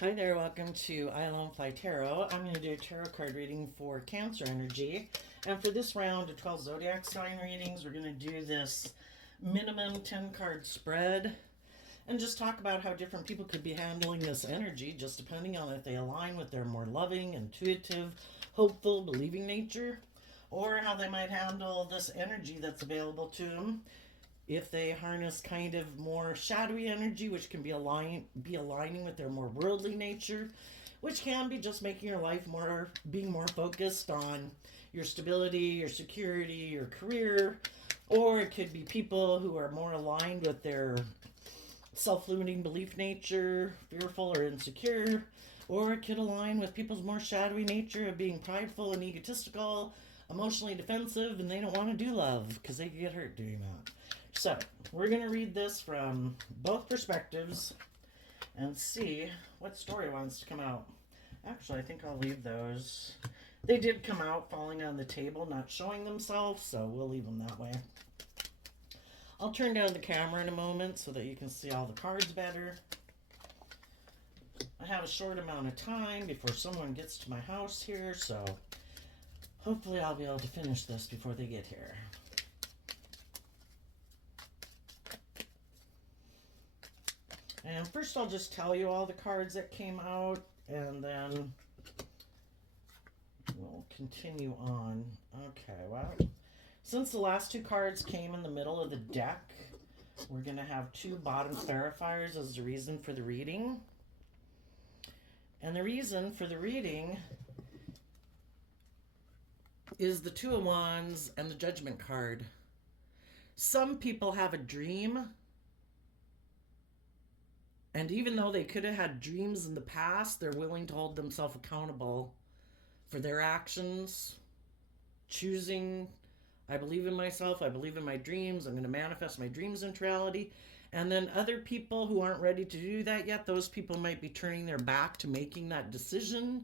Hi there, welcome to I Alone Fly Tarot. I'm going to do a tarot card reading for Cancer energy. And for this round of 12 zodiac sign readings, we're going to do this minimum 10 card spread and just talk about how different people could be handling this energy, just depending on if they align with their more loving, intuitive, hopeful, believing nature, or how they might handle this energy that's available to them if they harness kind of more shadowy energy, which can be aligning with their more worldly nature, which can be just making your life more, being more focused on your stability, your security, your career, or it could be people who are more aligned with their self-limiting belief nature, fearful or insecure, or it could align with people's more shadowy nature of being prideful and egotistical, emotionally defensive, and they don't want to do love because they could get hurt doing that. So, we're going to read this from both perspectives and see what story wants to come out. Actually, I think I'll leave those. They did come out falling on the table, not showing themselves, so we'll leave them that way. I'll turn down the camera in a moment so that you can see all the cards better. I have a short amount of time before someone gets to my house here, so hopefully I'll be able to finish this before they get here. And first I'll just tell you all the cards that came out, and then we'll continue on. Okay, well, since the last two cards came in the middle of the deck, we're going to have two bottom clarifiers as the reason for the reading. And the reason for the reading is the Two of Wands and the Judgment card. Some people have a dream, and even though they could have had dreams in the past, they're willing to hold themselves accountable for their actions, choosing, I believe in myself, I believe in my dreams, I'm going to manifest my dreams into reality. And then other people who aren't ready to do that yet, those people might be turning their back to making that decision,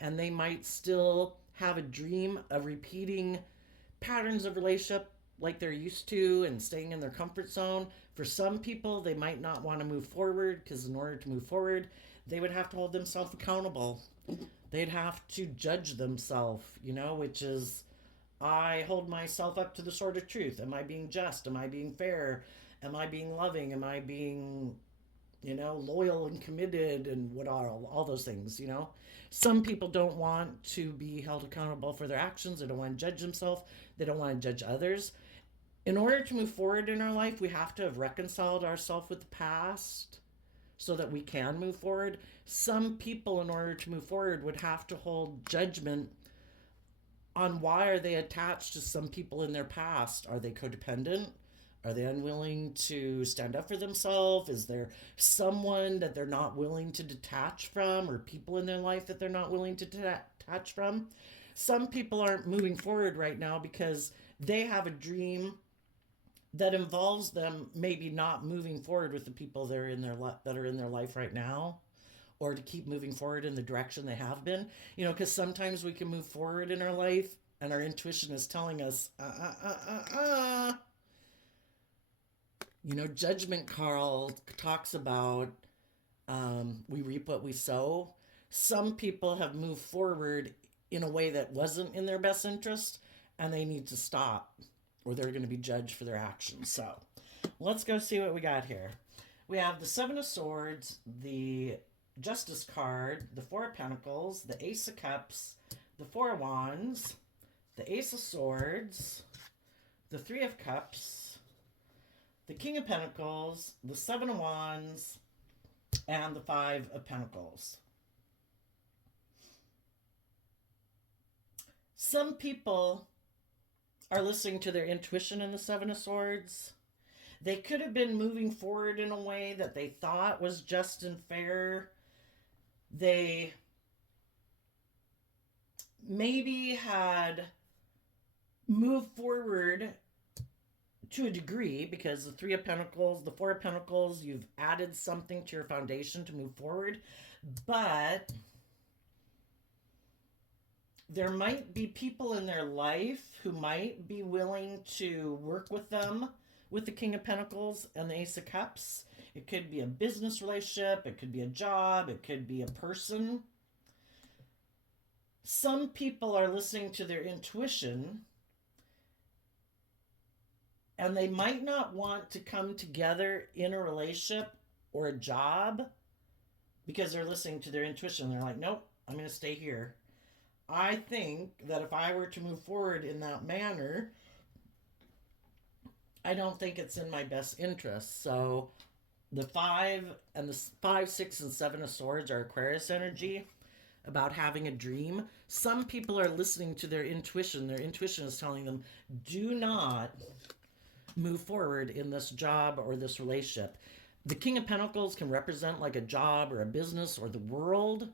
and they might still have a dream of repeating patterns of relationship like they're used to and staying in their comfort zone. For some people, they might not want to move forward because in order to move forward, they would have to hold themselves accountable. They'd have to judge themselves, which is, I hold myself up to the sword of truth. Am I being just? Am I being fair? Am I being loving? Am I being, loyal and committed, and what are all those things, Some people don't want to be held accountable for their actions. They don't want to judge themselves. They don't want to judge others. In order to move forward in our life, we have to have reconciled ourselves with the past so that we can move forward. Some people, in order to move forward, would have to hold judgment on why are they attached to some people in their past. Are they codependent? Are they unwilling to stand up for themselves? Is there someone that they're not willing to detach from, or people in their life that they're not willing to detach from? Some people aren't moving forward right now because they have a dream that involves them maybe not moving forward with the people that are in their life right now, or to keep moving forward in the direction they have been. Because sometimes we can move forward in our life and our intuition is telling us, Judgment Carl talks about we reap what we sow. Some people have moved forward in a way that wasn't in their best interest, and they need to stop, or they're going to be judged for their actions. So let's go see what we got here. We have the Seven of Swords, the Justice card, the Four of Pentacles, the Ace of Cups, the Four of Wands, the Ace of Swords, the Three of Cups, the King of Pentacles, the Seven of Wands, and the Five of Pentacles. Some people are listening to their intuition in the Seven of Swords. They could have been moving forward in a way that they thought was just and fair. They maybe had moved forward to a degree because the Three of Pentacles, the Four of Pentacles, you've added something to your foundation to move forward. But there might be people in their life who might be willing to work with them with the King of Pentacles and the Ace of Cups It could be a business relationship. It could be a job. It could be a person. Some people are listening to their intuition, and they might not want to come together in a relationship or a job because they're listening to their intuition. They're like, nope, I'm going to stay here. I think that if I were to move forward in that manner, I don't think it's in my best interest. So the 5, 6, and 7 of Swords are Aquarius energy, about having a dream. Some people are listening to their intuition. Their intuition is telling them, do not move forward in this job or this relationship. The King of Pentacles can represent like a job or a business or the world,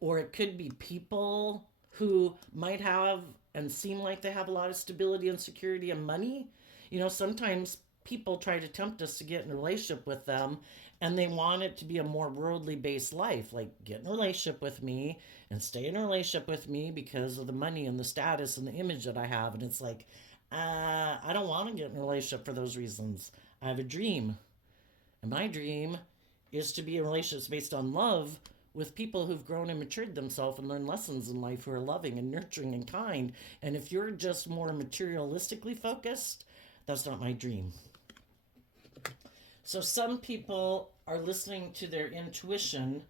or it could be people who might have and seem like they have a lot of stability and security and money. You know, sometimes people try to tempt us to get in a relationship with them, and they want it to be a more worldly based life, like get in a relationship with me and stay in a relationship with me because of the money and the status and the image that I have. And it's like, I don't want to get in a relationship for those reasons. I have a dream, and my dream is to be in relationships based on love with people who've grown and matured themselves and learned lessons in life, who are loving and nurturing and kind. And if you're just more materialistically focused, that's not my dream. So some people are listening to their intuition,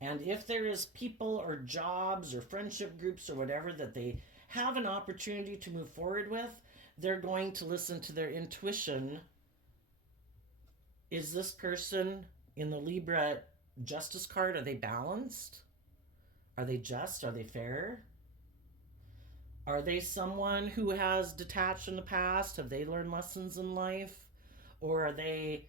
and if there is people or jobs or friendship groups or whatever that they have an opportunity to move forward with, they're going to listen to their intuition. Is this person in the Libra Justice card, are they balanced? Are they just? Are they fair? Are they someone who has detached in the past? Have they learned lessons in life? Or are they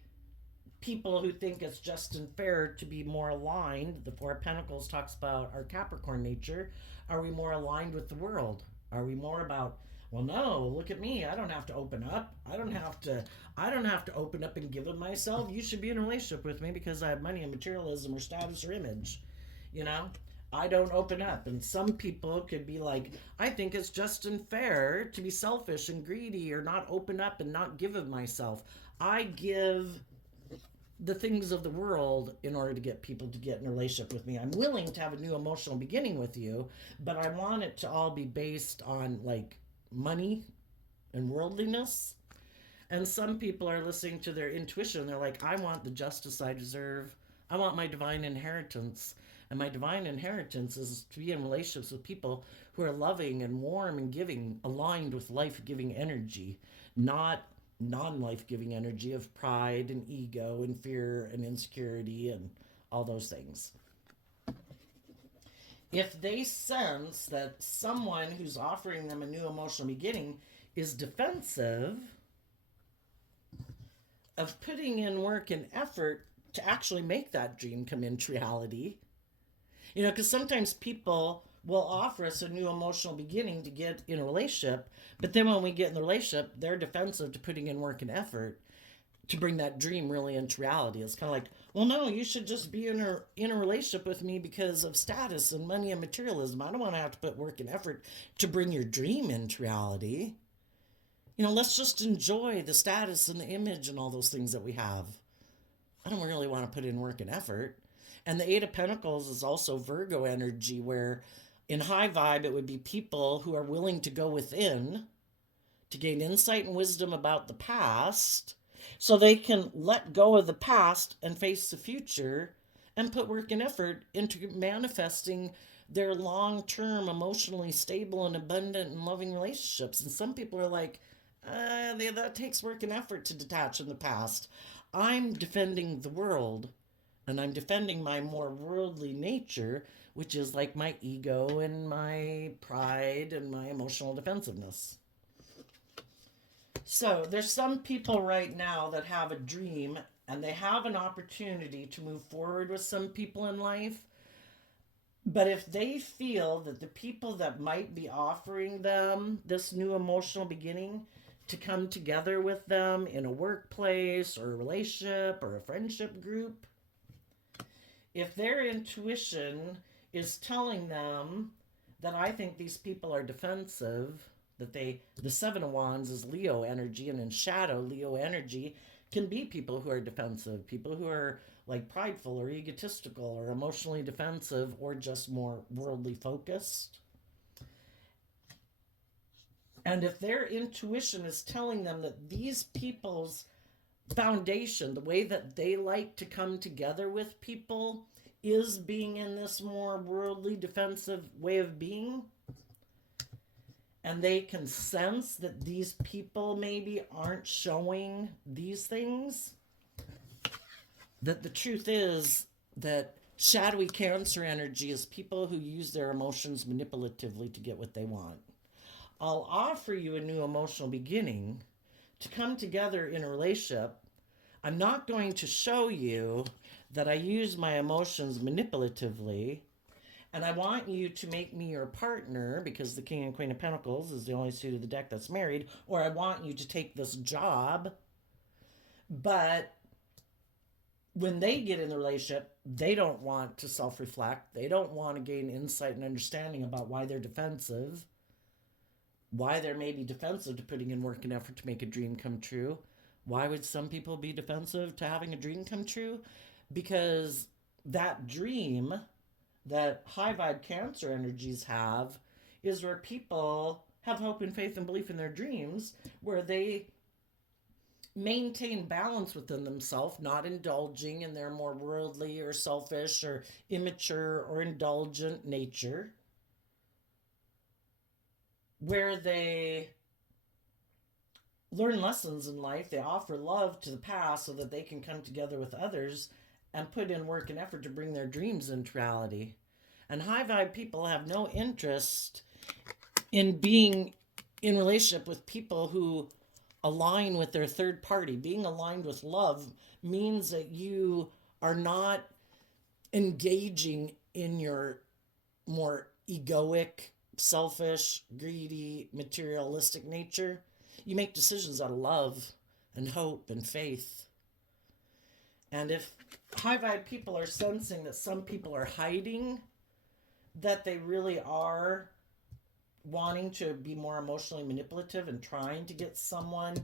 people who think it's just and fair to be more aligned? The Four of Pentacles talks about our Capricorn nature. Are we more aligned with the world? Are we more about, well, no, look at me, I don't have to open up. I don't have to open up and give of myself. You should be in a relationship with me because I have money and materialism or status or image. You know, I don't open up. And some people could be like, I think it's just and fair to be selfish and greedy or not open up and not give of myself. I give the things of the world in order to get people to get in a relationship with me. I'm willing to have a new emotional beginning with you, but I want it to all be based on like money and worldliness. And some people are listening to their intuition. They're like, I want the justice I deserve. I want my divine inheritance. And my divine inheritance is to be in relationships with people who are loving and warm and giving, aligned with life-giving energy, not non-life-giving energy of pride and ego and fear and insecurity and all those things. If they sense that someone who's offering them a new emotional beginning is defensive of putting in work and effort to actually make that dream come into reality, you know, because sometimes people will offer us a new emotional beginning to get in a relationship, but then when we get in the relationship, they're defensive to putting in work and effort to bring that dream really into reality. It's kind of like, well, no, you should just be in a relationship with me because of status and money and materialism. I don't want to have to put work and effort to bring your dream into reality. You know, let's just enjoy the status and the image and all those things that we have. I don't really want to put in work and effort. And the Eight of Pentacles is also Virgo energy, where in high vibe, it would be people who are willing to go within to gain insight and wisdom about the past so they can let go of the past and face the future and put work and effort into manifesting their long-term, emotionally stable and abundant and loving relationships. And some people are like, that takes work and effort to detach in the past. I'm defending the world, and I'm defending my more worldly nature, which is like my ego and my pride and my emotional defensiveness. So there's some people right now that have a dream and they have an opportunity to move forward with some people in life. But if they feel that the people that might be offering them this new emotional beginning to come together with them in a workplace or a relationship or a friendship group, if their intuition is telling them that I think these people are defensive, that the Seven of Wands is Leo energy, and in shadow, Leo energy can be people who are defensive, people who are like prideful or egotistical or emotionally defensive or just more worldly focused. And if their intuition is telling them that these people's foundation, the way that they like to come together with people, is being in this more worldly defensive way of being, and they can sense that these people maybe aren't showing these things, that the truth is that shadowy Cancer energy is people who use their emotions manipulatively to get what they want. I'll offer you a new emotional beginning to come together in a relationship. I'm not going to show you that I use my emotions manipulatively, and I want you to make me your partner because the King and Queen of Pentacles is the only suit of the deck that's married, or I want you to take this job. But when they get in the relationship, they don't want to self-reflect. They don't want to gain insight and understanding about why they're defensive, why they're maybe defensive to putting in work and effort to make a dream come true. Why would some people be defensive to having a dream come true? Because that dream that high vibe Cancer energies have is where people have hope and faith and belief in their dreams, where they maintain balance within themselves, not indulging in their more worldly or selfish or immature or indulgent nature, where they learn lessons in life, they offer love to the past so that they can come together with others and put in work and effort to bring their dreams into reality. And high vibe people have no interest in being in relationship with people who align with their third party. Being aligned with love means that you are not engaging in your more egoic, selfish, greedy, materialistic nature. You make decisions out of love and hope and faith. And if high vibe people are sensing that some people are hiding, that they really are wanting to be more emotionally manipulative and trying to get someone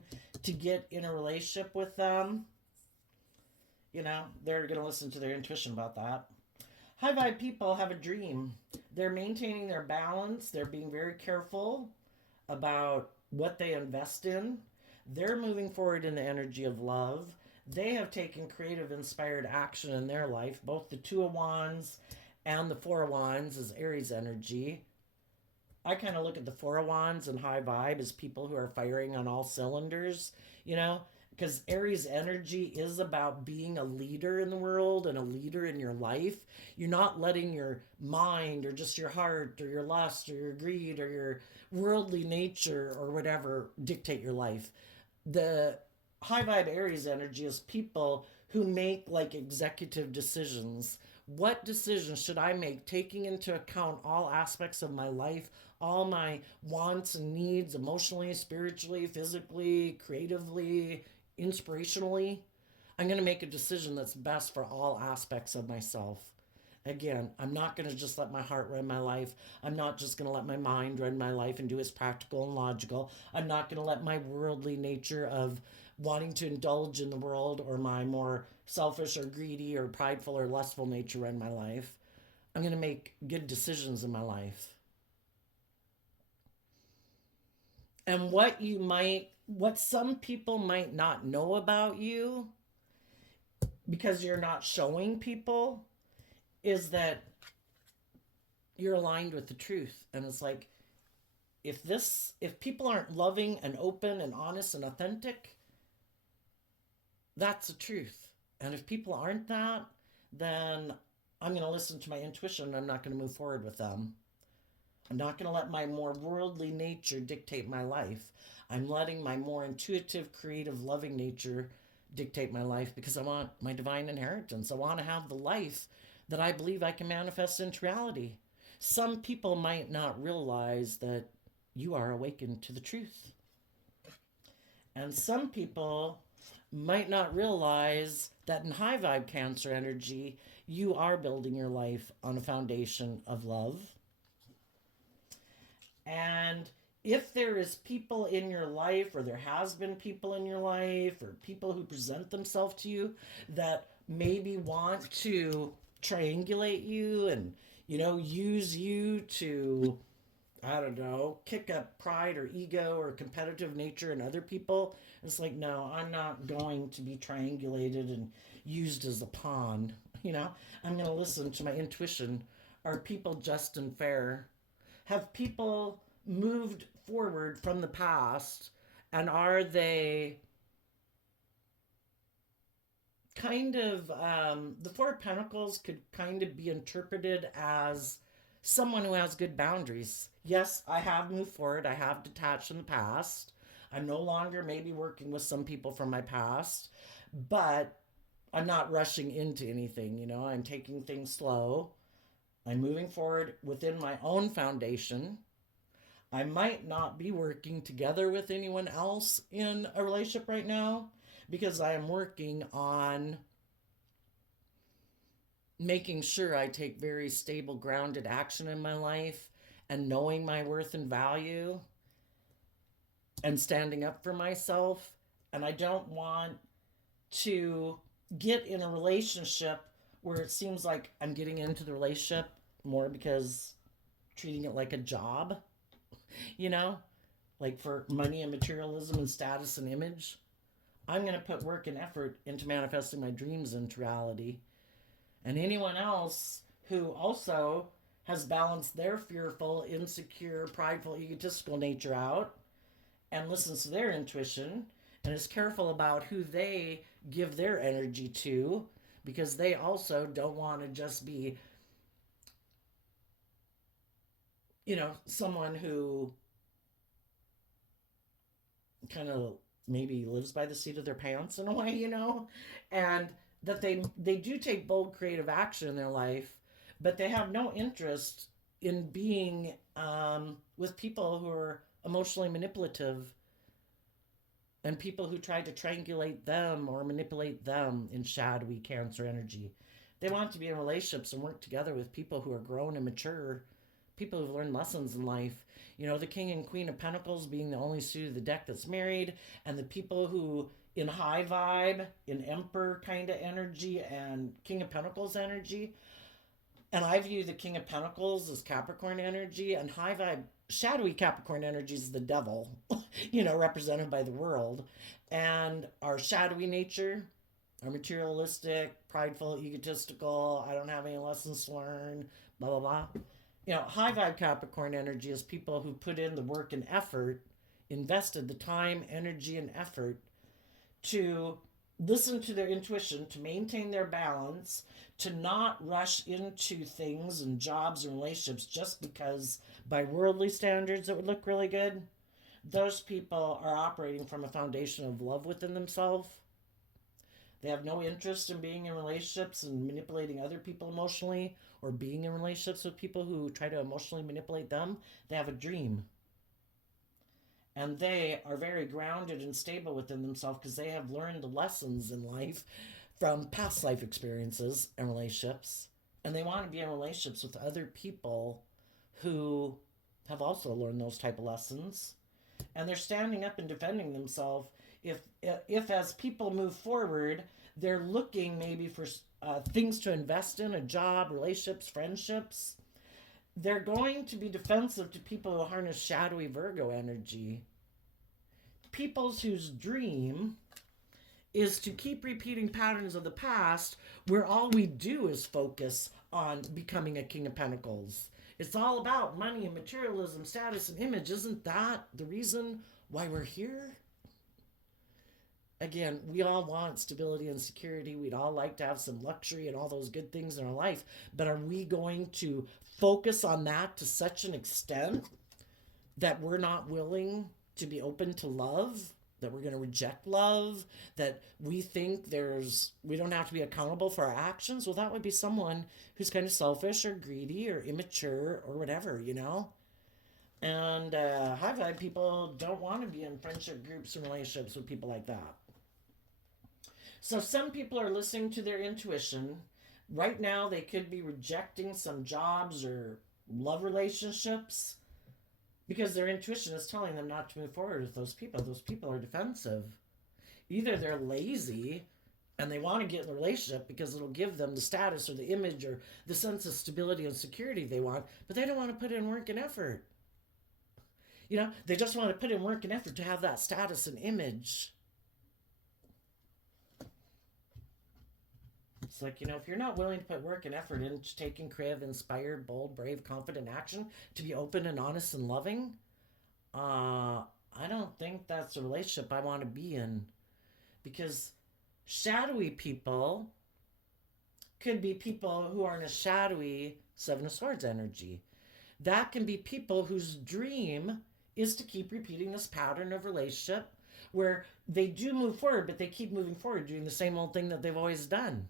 to get in a relationship with them, they're going to listen to their intuition about that. High vibe people have a dream. They're maintaining their balance. They're being very careful about what they invest in. They're moving forward in the energy of love. They have taken creative, inspired action in their life. Both the Two of Wands and the Four of Wands is Aries energy. I kind of look at the Four of Wands and high vibe as people who are firing on all cylinders, because Aries energy is about being a leader in the world and a leader in your life. You're not letting your mind or just your heart or your lust or your greed or your worldly nature or whatever dictate your life. The high vibe Aries energy is people who make like executive decisions. What decisions should I make, taking into account all aspects of my life, all my wants and needs, emotionally, spiritually, physically, creatively, inspirationally? I'm going to make a decision that's best for all aspects of myself. Again, I'm not going to just let my heart run my life. I'm not just going to let my mind run my life and do as practical and logical. I'm not going to let my worldly nature of wanting to indulge in the world or my more selfish or greedy or prideful or lustful nature run my life. I'm going to make good decisions in my life. And what some people might not know about you because you're not showing people is that you're aligned with the truth. And it's like, if people aren't loving and open and honest and authentic, that's the truth. And if people aren't that, then I'm going to listen to my intuition and I'm not going to move forward with them. I'm not going to let my more worldly nature dictate my life. I'm letting my more intuitive, creative, loving nature dictate my life because I want my divine inheritance. I want to have the life that I believe I can manifest into reality. Some people might not realize that you are awakened to the truth. And some people might not realize that in high vibe Cancer energy, you are building your life on a foundation of love. And if there is people in your life, or there has been people in your life, or people who present themselves to you that maybe want to triangulate you and, use you to, I don't know, kick up pride or ego or competitive nature in other people, it's like, no, I'm not going to be triangulated and used as a pawn. I'm going to listen to my intuition. Are people just and fair? Have people moved forward from the past, and are they kind of, the Four of Pentacles could kind of be interpreted as someone who has good boundaries. Yes, I have moved forward, I have detached from the past. I'm no longer maybe working with some people from my past, but I'm not rushing into anything. I'm taking things slow. I'm moving forward within my own foundation. I might not be working together with anyone else in a relationship right now, because I am working on making sure I take very stable, grounded action in my life, and knowing my worth and value, and standing up for myself. And I don't want to get in a relationship where it seems like I'm getting into the relationship more because treating it like a job, you know, like for money and materialism and status and image. I'm going to put work and effort into manifesting my dreams into reality. And anyone else who also has balanced their fearful, insecure, prideful, egotistical nature out and listens to their intuition and is careful about who they give their energy to, because they also don't want to just be, someone who kind of maybe lives by the seat of their pants in a way, and that they do take bold creative action in their life, but they have no interest in being with people who are emotionally manipulative, and people who try to triangulate them or manipulate them in shadowy Cancer energy. They want to be in relationships and work together with people who are grown and mature, people who've learned lessons in life. The King and Queen of Pentacles being the only suit of the deck that's married, and the people who, in high vibe, in Emperor kind of energy, and King of Pentacles energy. And I view the King of Pentacles as Capricorn energy, and high vibe, shadowy Capricorn energy is the devil, represented by the world. And our shadowy nature, our materialistic, prideful, egotistical, I don't have any lessons to learn, blah, blah, blah. High vibe Capricorn energy is people who put in the work and effort, invested the time, energy, and effort to listen to their intuition, to maintain their balance, to not rush into things and jobs and relationships just because by worldly standards it would look really good. Those people are operating from a foundation of love within themselves. They have no interest in being in relationships and manipulating other people emotionally, or being in relationships with people who try to emotionally manipulate them. They have a dream. And they are very grounded and stable within themselves because they have learned the lessons in life from past life experiences and relationships. And they want to be in relationships with other people who have also learned those type of lessons. And they're standing up and defending themselves. If as people move forward, they're looking maybe for things to invest in, a job, relationships, friendships, they're going to be defensive to people who harness shadowy Virgo energy. People's whose dream is to keep repeating patterns of the past where all we do is focus on becoming a King of Pentacles. It's all about money and materialism, status and image. Isn't that the reason why we're here? Again, we all want stability and security. We'd all like to have some luxury and all those good things in our life. But are we going to focus on that to such an extent that we're not willing to be open to love? That we're going to reject love? That we think we don't have to be accountable for our actions? Well, that would be someone who's kind of selfish or greedy or immature or whatever, And high vibe people don't want to be in friendship groups and relationships with people like that. So some people are listening to their intuition. Right now, they could be rejecting some jobs or love relationships because their intuition is telling them not to move forward with those people. Those people are defensive. Either they're lazy and they want to get in a relationship because it'll give them the status or the image or the sense of stability and security they want, but they don't want to put in work and effort. They just want to put in work and effort to have that status and image. It's like, if you're not willing to put work and effort into taking creative, inspired, bold, brave, confident action to be open and honest and loving, I don't think that's a relationship I want to be in. Because shadowy people could be people who are in a shadowy Seven of Swords energy. That can be people whose dream is to keep repeating this pattern of relationship where they do move forward, but they keep moving forward doing the same old thing that they've always done.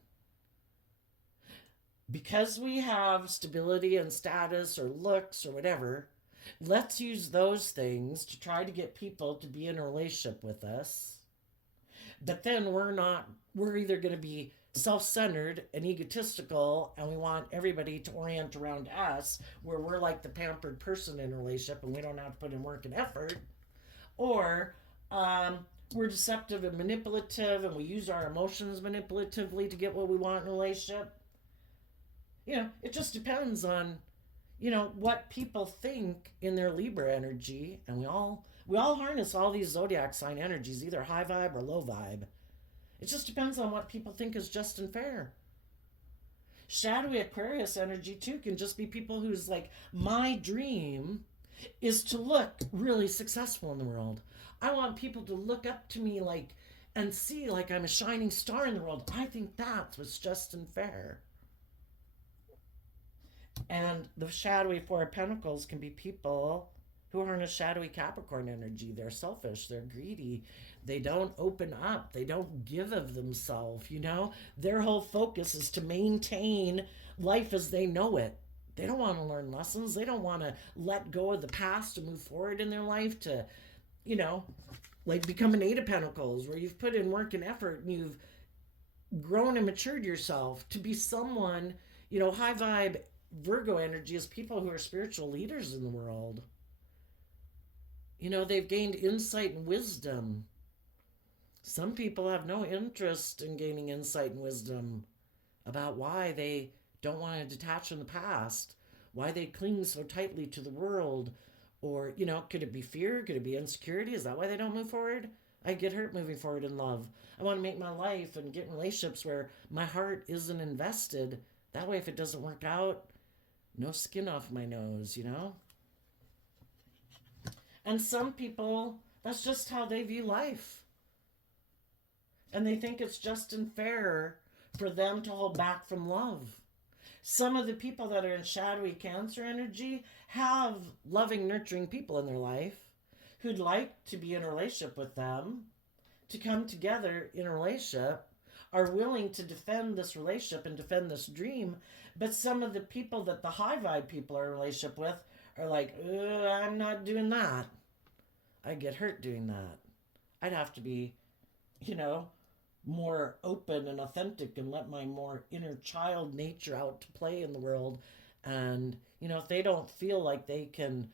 Because we have stability and status or looks or whatever, let's use those things to try to get people to be in a relationship with us. But then we're either going to be self-centered and egotistical, and we want everybody to orient around us, where we're like the pampered person in a relationship and we don't have to put in work and effort. Or we're deceptive and manipulative, and we use our emotions manipulatively to get what we want in a relationship. It just depends on, what people think in their Libra energy. And we all harness all these zodiac sign energies, either high vibe or low vibe. It just depends on what people think is just and fair. Shadowy Aquarius energy, too, can just be people who's like, my dream is to look really successful in the world. I want people to look up to me and see like I'm a shining star in the world. I think that's what's just and fair. And the shadowy Four of Pentacles can be people who are in a shadowy Capricorn energy. They're selfish, they're greedy, they don't open up, they don't give of themselves, Their whole focus is to maintain life as they know it. They don't want to learn lessons. They don't want to let go of the past to move forward in their life to, become an Eight of Pentacles, where you've put in work and effort and you've grown and matured yourself to be someone, high vibe Virgo energy is people who are spiritual leaders in the world. They've gained insight and wisdom. Some people have no interest in gaining insight and wisdom about why they don't want to detach from the past, why they cling so tightly to the world. Or, could it be fear? Could it be insecurity? Is that why they don't move forward? I get hurt moving forward in love. I want to make my life and get in relationships where my heart isn't invested. That way, if it doesn't work out, no skin off my nose, And some people, that's just how they view life. And they think it's just and fair for them to hold back from love. Some of the people that are in shadowy Cancer energy have loving, nurturing people in their life who'd like to be in a relationship with them, to come together in a relationship, are willing to defend this relationship and defend this dream. But some of the people that the high vibe people are in a relationship with are like, I'm not doing that. I get hurt doing that. I'd have to be, more open and authentic and let my more inner child nature out to play in the world. And, if they don't feel like they can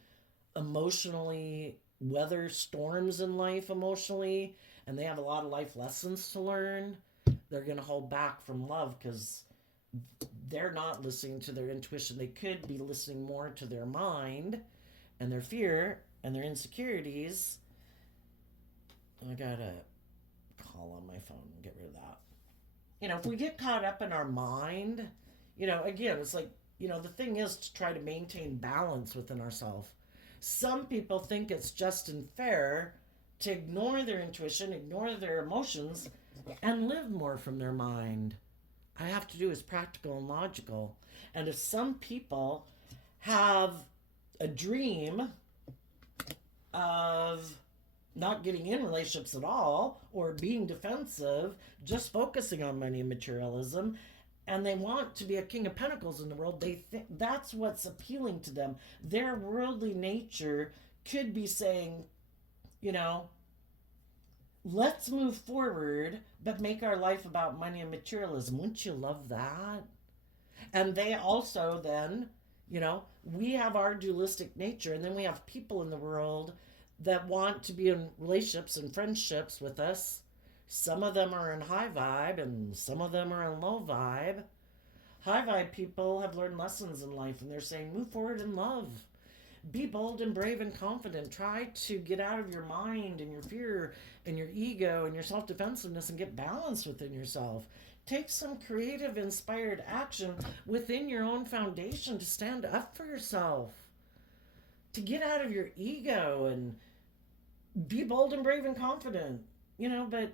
emotionally weather storms in life emotionally, and they have a lot of life lessons to learn, they're going to hold back from love because they're not listening to their intuition. They could be listening more to their mind and their fear and their insecurities. I gotta call on my phone and get rid of that. If we get caught up in our mind, again, it's like, the thing is to try to maintain balance within ourselves. Some people think it's just and fair to ignore their intuition, ignore their emotions, and live more from their mind. I have to do is practical and logical. And if some people have a dream of not getting in relationships at all, or being defensive, just focusing on money and materialism, and they want to be a King of Pentacles in the world, they think that's what's appealing to them. Their worldly nature could be saying, let's move forward, but make our life about money and materialism. Wouldn't you love that? And they also then, We have our dualistic nature, and then we have people in the world that want to be in relationships and friendships with us. Some of them are in high vibe, and some of them are in low vibe. High vibe people have learned lessons in life, and they're saying, move forward in love. Be bold and brave and confident. Try to get out of your mind and your fear and your ego and your self defensiveness and get balance within yourself. Take some creative, inspired action within your own foundation to stand up for yourself, to get out of your ego and be bold and brave and confident. But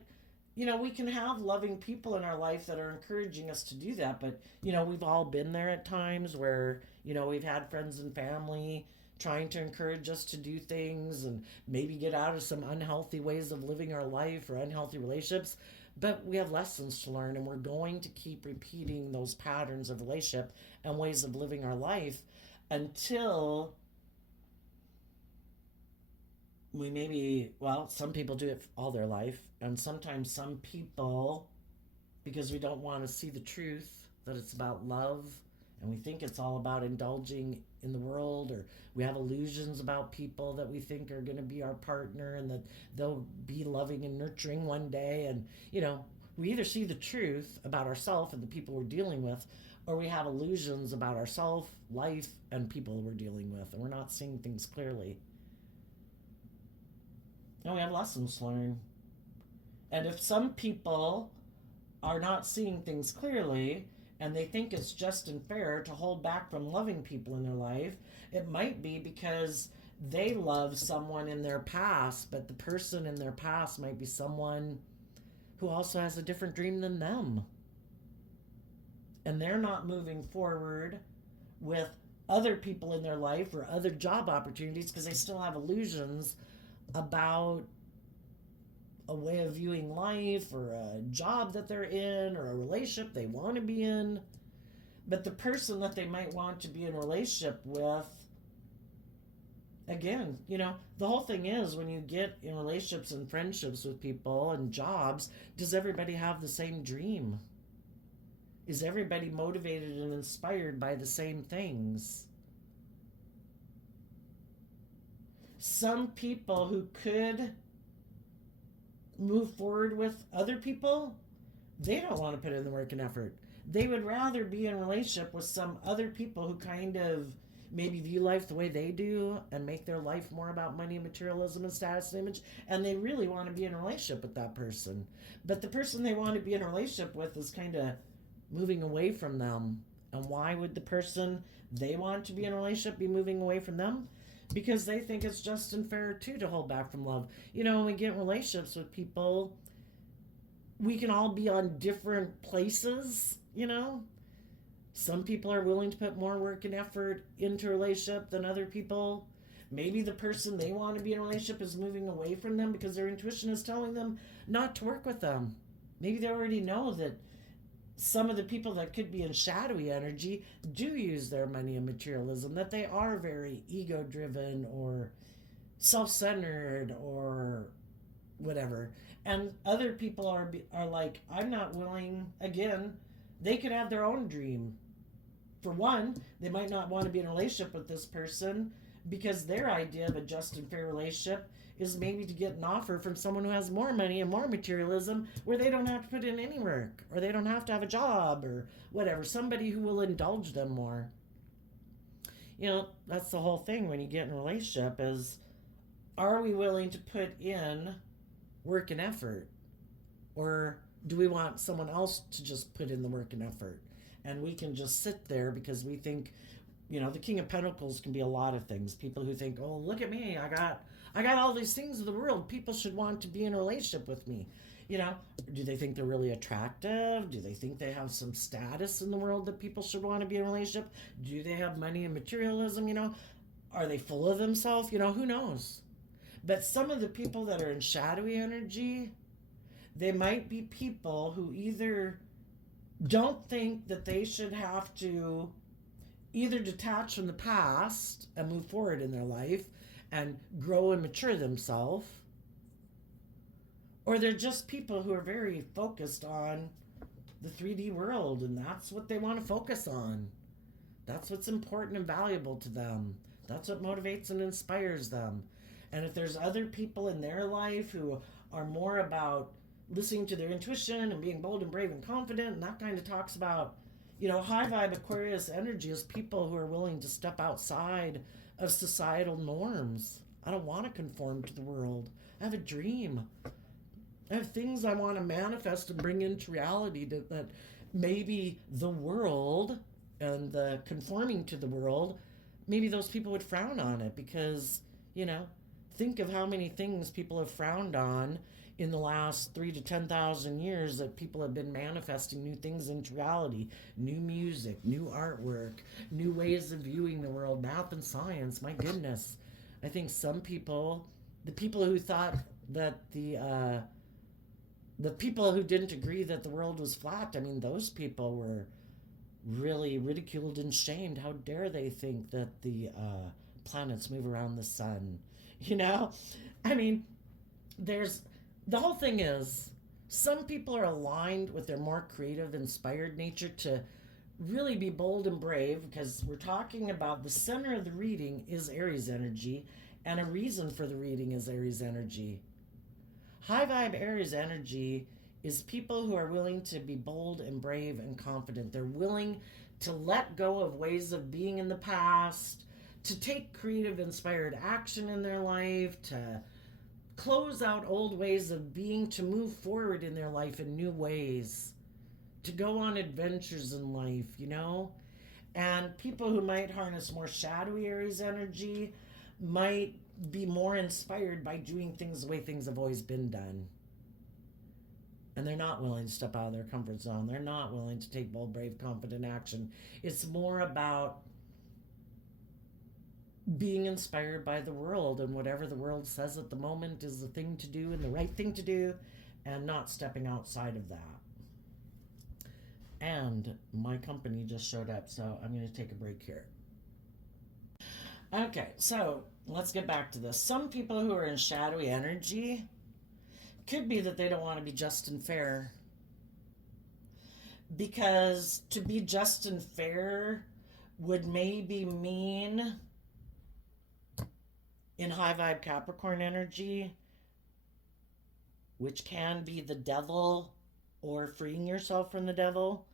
we can have loving people in our life that are encouraging us to do that. But, we've all been there at times where, we've had friends and family trying to encourage us to do things and maybe get out of some unhealthy ways of living our life or unhealthy relationships. But we have lessons to learn, and we're going to keep repeating those patterns of relationship and ways of living our life until some people do it all their life, and sometimes some people, because we don't want to see the truth that it's about love, and we think it's all about indulging in the world, or we have illusions about people that we think are going to be our partner and that they'll be loving and nurturing one day. And, we either see the truth about ourselves and the people we're dealing with, or we have illusions about ourselves, life, and people we're dealing with, and we're not seeing things clearly. And we have lessons to learn. And if some people are not seeing things clearly and they think it's just and fair to hold back from loving people in their life, it might be because they love someone in their past, but the person in their past might be someone who also has a different dream than them. And they're not moving forward with other people in their life or other job opportunities because they still have illusions about a way of viewing life or a job that they're in or a relationship they want to be in. But the person that they might want to be in a relationship with, again, the whole thing is when you get in relationships and friendships with people and jobs, does everybody have the same dream? Is everybody motivated and inspired by the same things? Some people who could move forward with other people, they don't want to put in the work and effort. They would rather be in a relationship with some other people who kind of maybe view life the way they do and make their life more about money and materialism and status and image, and they really want to be in a relationship with that person. But the person they want to be in a relationship with is kind of moving away from them. And why would the person they want to be in a relationship be moving away from them? Because they think it's just and fair too to hold back from love. When we get in relationships with people, we can all be on different places. Some people are willing to put more work and effort into a relationship than other people. Maybe the person they want to be in a relationship is moving away from them because their intuition is telling them not to work with them. Maybe they already know that some of the people that could be in shadowy energy do use their money and materialism, that they are very ego driven or self-centered or whatever. And other people are like, I'm not willing. Again, they could have their own dream. For one, they might not want to be in a relationship with this person because their idea of a just and fair relationship is maybe to get an offer from someone who has more money and more materialism where they don't have to put in any work or they don't have to have a job or whatever. Somebody who will indulge them more. That's the whole thing when you get in a relationship is, are we willing to put in work and effort? Or do we want someone else to just put in the work and effort? And we can just sit there because we think, the King of Pentacles can be a lot of things. People who think, oh, look at me, I got all these things of the world. People should want to be in a relationship with me. Do they think they're really attractive? Do they think they have some status in the world that people should want to be in a relationship? Do they have money and materialism? Are they full of themselves? Who knows? But some of the people that are in shadowy energy, they might be people who either don't think that they should have to either detach from the past and move forward in their life and grow and mature themselves, or they're just people who are very focused on the 3D world and that's what they want to focus on. That's what's important and valuable to them. That's what motivates and inspires them. And if there's other people in their life who are more about listening to their intuition and being bold and brave and confident, and that kind of talks about, high vibe Aquarius energy is people who are willing to step outside of societal norms. I don't want to conform to the world. I have a dream. I have things I want to manifest and bring into reality that maybe the world and the conforming to the world, maybe those people would frown on it because, think of how many things people have frowned on in the last 3 to 10,000 years that people have been manifesting new things into reality, new music, new artwork, new ways of viewing the world, math and science. My goodness. I think some people, the people who thought that the people who didn't agree that the world was flat, I mean, those people were really ridiculed and shamed. How dare they think that the planets move around the sun? I mean, the whole thing is, some people are aligned with their more creative, inspired nature to really be bold and brave, because we're talking about the center of the reading is Aries energy, and a reason for the reading is Aries energy. High vibe Aries energy is people who are willing to be bold and brave and confident. They're willing to let go of ways of being in the past, to take creative, inspired action in their life, to close out old ways of being, to move forward in their life in new ways, to go on adventures in life, And people who might harness more shadowy Aries energy might be more inspired by doing things the way things have always been done. And they're not willing to step out of their comfort zone. They're not willing to take bold, brave, confident action. It's more about being inspired by the world, and whatever the world says at the moment is the thing to do and the right thing to do, and not stepping outside of that. And my company just showed up, so I'm going to take a break here. Okay, so let's get back to this. Some people who are in shadowy energy, could be that they don't want to be just and fair. Because to be just and fair would maybe mean, in high vibe Capricorn energy, which can be the devil or freeing yourself from the devil,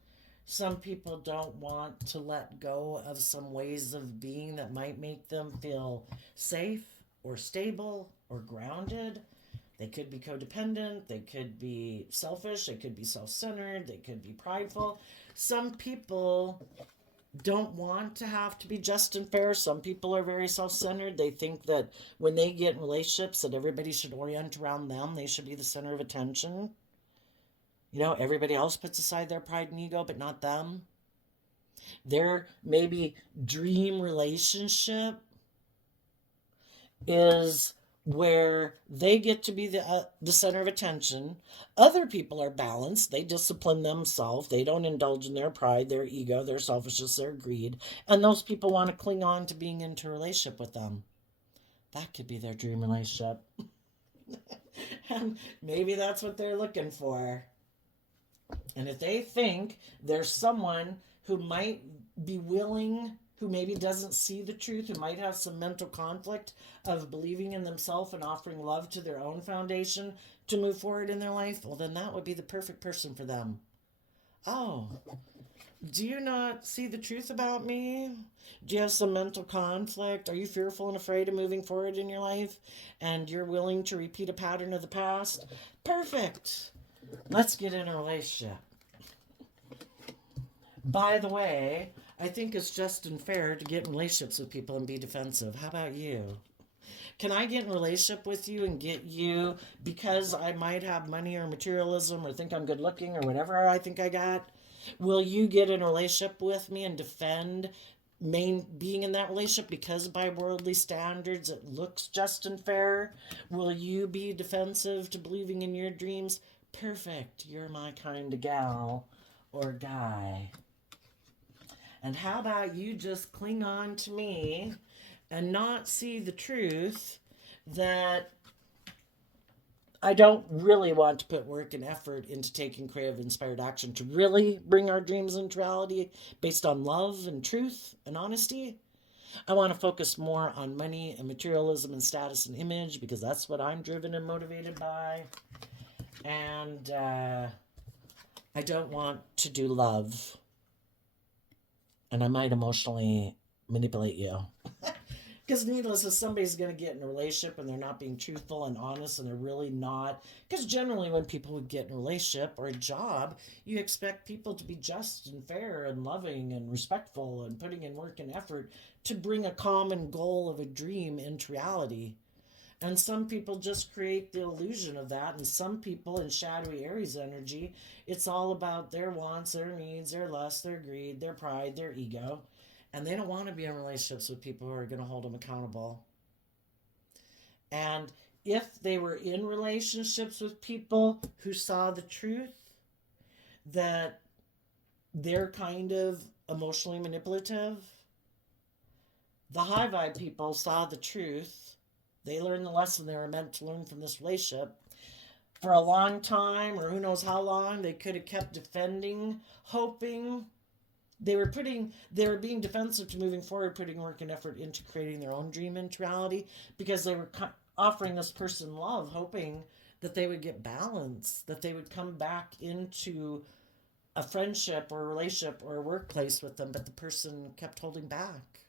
some people don't want to let go of some ways of being that might make them feel safe or stable or grounded. They could be codependent, they could be selfish, they could be self-centered, they could be prideful. Some people don't want to have to be just and fair. Some people are very self-centered. They think that when they get in relationships that everybody should orient around them. They should be the center of attention. Everybody else puts aside their pride and ego, but not them. Their maybe dream relationship is where they get to be the center of attention. Other people are balanced. They discipline themselves. They don't indulge in their pride, their ego, their selfishness, their greed. And those people want to cling on to being into a relationship with them. That could be their dream relationship. And maybe that's what they're looking for. And if they think there's someone who might be willing, who maybe doesn't see the truth, who might have some mental conflict of believing in themselves and offering love to their own foundation to move forward in their life, well, then that would be the perfect person for them. Oh, do you not see the truth about me? Do you have some mental conflict? Are you fearful and afraid of moving forward in your life? And you're willing to repeat a pattern of the past? Perfect. Let's get in a relationship. By the way, I think it's just and fair to get in relationships with people and be defensive. How about you? Can I get in a relationship with you and get you because I might have money or materialism or think I'm good looking or whatever I think I got? Will you get in a relationship with me and defend being in that relationship because by worldly standards it looks just and fair? Will you be defensive to believing in your dreams? Perfect. You're my kind of gal or guy. And how about you just cling on to me and not see the truth that I don't really want to put work and effort into taking creative, inspired action to really bring our dreams into reality based on love and truth and honesty. I want to focus more on money and materialism and status and image because that's what I'm driven and motivated by. And I don't want to do love. And I might emotionally manipulate you. Because needless, if somebody's going to get in a relationship and they're not being truthful and honest and they're really not. Because generally, when people would get in a relationship or a job, you expect people to be just and fair and loving and respectful and putting in work and effort to bring a common goal of a dream into reality. And some people just create the illusion of that. And some people in shadowy Aries energy, it's all about their wants, their needs, their lust, their greed, their pride, their ego. And they don't want to be in relationships with people who are going to hold them accountable. And if they were in relationships with people who saw the truth, that they're kind of emotionally manipulative, the high vibe people saw the truth. They learned the lesson they were meant to learn from this relationship. For a long time, or who knows how long, they could have kept defending, hoping. They were being defensive to moving forward, putting work and effort into creating their own dream into reality because they were offering this person love, hoping that they would get balance, that they would come back into a friendship or a relationship or a workplace with them, but the person kept holding back.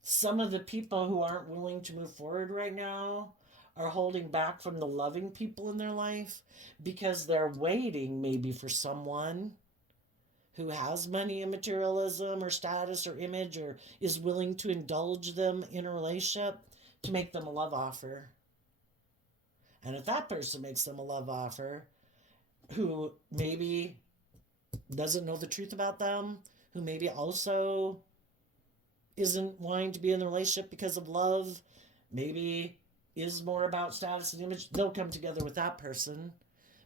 Some of the people who aren't willing to move forward right now are holding back from the loving people in their life because they're waiting maybe for someone who has money and materialism or status or image or is willing to indulge them in a relationship to make them a love offer. And if that person makes them a love offer who maybe doesn't know the truth about them, who maybe also isn't wanting to be in the relationship because of love, maybe is more about status and image, they'll come together with that person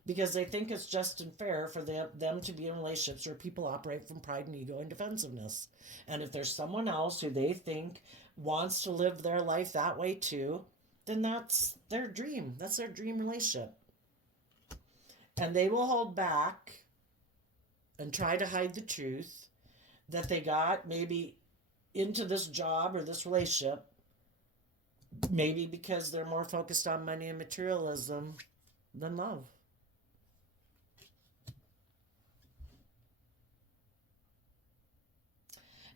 because they think it's just and fair for them to be in relationships where people operate from pride and ego and defensiveness. And if there's someone else who they think wants to live their life that way too, then that's their dream. That's their dream relationship. And they will hold back and try to hide the truth that they got maybe into this job or this relationship, maybe because they're more focused on money and materialism than love.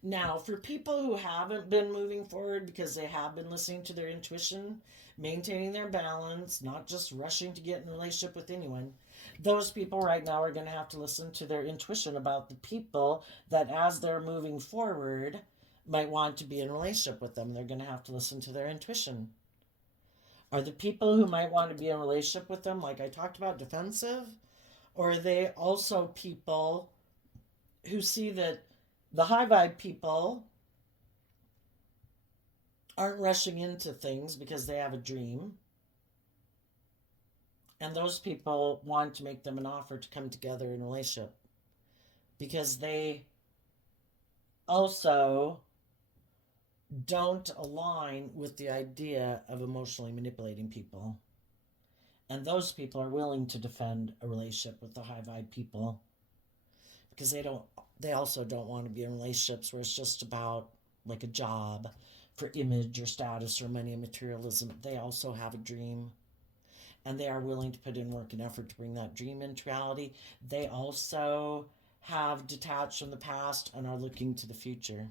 Now, for people who haven't been moving forward because they have been listening to their intuition, maintaining their balance, not just rushing to get in a relationship with anyone, those people right now are going to have to listen to their intuition about the people that as they're moving forward might want to be in a relationship with them. They're going to have to listen to their intuition. Are the people who might want to be in a relationship with them, like I talked about, defensive? Or are they also people who see that the high vibe people aren't rushing into things because they have a dream? And those people want to make them an offer to come together in a relationship because they also don't align with the idea of emotionally manipulating people. And those people are willing to defend a relationship with the high vibe people because they also don't want to be in relationships where it's just about like a job for image or status or money and materialism. They also have a dream and they are willing to put in work and effort to bring that dream into reality. They also have detached from the past and are looking to the future.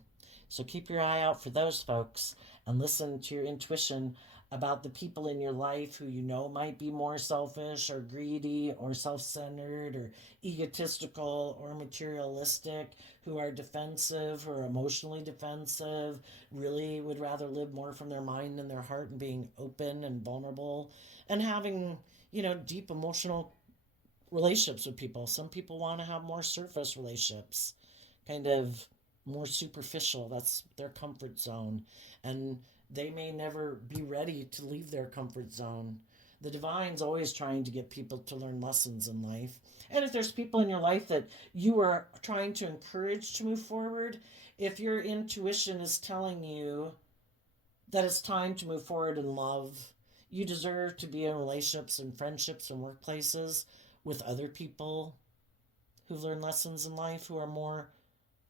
So keep your eye out for those folks and listen to your intuition about the people in your life who you know might be more selfish or greedy or self-centered or egotistical or materialistic, who are defensive, who are emotionally defensive, really would rather live more from their mind than their heart and being open and vulnerable and having, deep emotional relationships with people. Some people want to have more surface relationships, kind of more superficial. That's their comfort zone. And they may never be ready to leave their comfort zone. The divine's always trying to get people to learn lessons in life. And if there's people in your life that you are trying to encourage to move forward, if your intuition is telling you that it's time to move forward in love. You deserve to be in relationships and friendships and workplaces with other people who learn lessons in life, who are more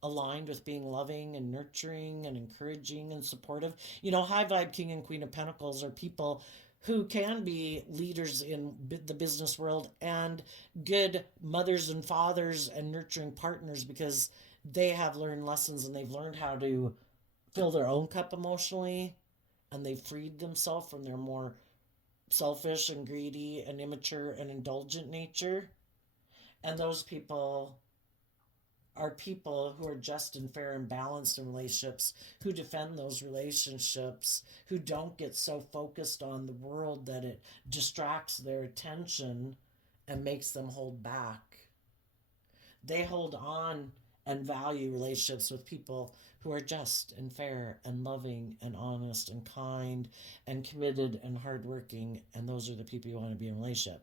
aligned with being loving and nurturing and encouraging and supportive. High vibe King and Queen of Pentacles are people who can be leaders in the business world and good mothers and fathers and nurturing partners, because they have learned lessons and they've learned how to fill their own cup emotionally, and they've freed themselves from their more selfish and greedy and immature and indulgent nature. And those people are people who are just and fair and balanced in relationships, who defend those relationships, who don't get so focused on the world that it distracts their attention and makes them hold back. They hold on and value relationships with people who are just and fair and loving and honest and kind and committed and hardworking. And those are the people you want to be in a relationship.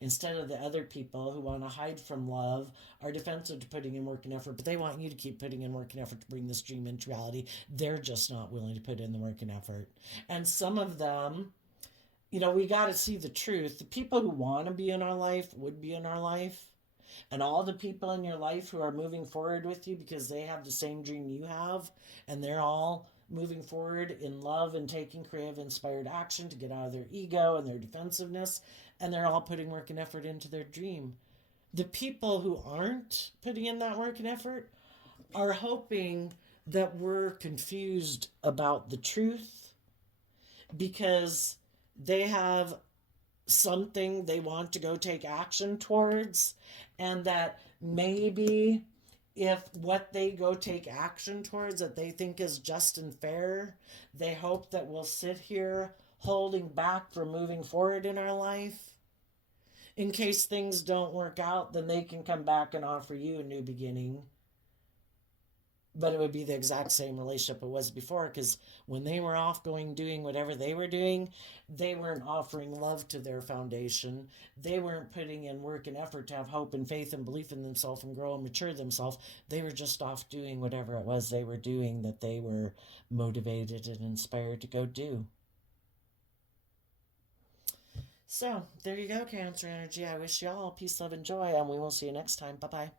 Instead of the other people who want to hide from love, are defensive to putting in work and effort, but they want you to keep putting in work and effort to bring this dream into reality. They're just not willing to put in the work and effort. And some of them, we got to see the truth. The people who want to be in our life would be in our life. And all the people in your life who are moving forward with you because they have the same dream you have, and they're all moving forward in love and taking creative, inspired action to get out of their ego and their defensiveness, and they're all putting work and effort into their dream. The people who aren't putting in that work and effort are hoping that we're confused about the truth, because they have something they want to go take action towards, and that maybe if what they go take action towards that they think is just and fair, they hope that we'll sit here holding back from moving forward in our life. In case things don't work out, then they can come back and offer you a new beginning. But it would be the exact same relationship it was before, because when they were off doing whatever they were doing, they weren't offering love to their foundation. They weren't putting in work and effort to have hope and faith and belief in themselves and grow and mature themselves. They were just off doing whatever it was they were doing that they were motivated and inspired to go do. So there you go, Cancer energy. I wish you all peace, love, and joy, and we will see you next time. Bye-bye.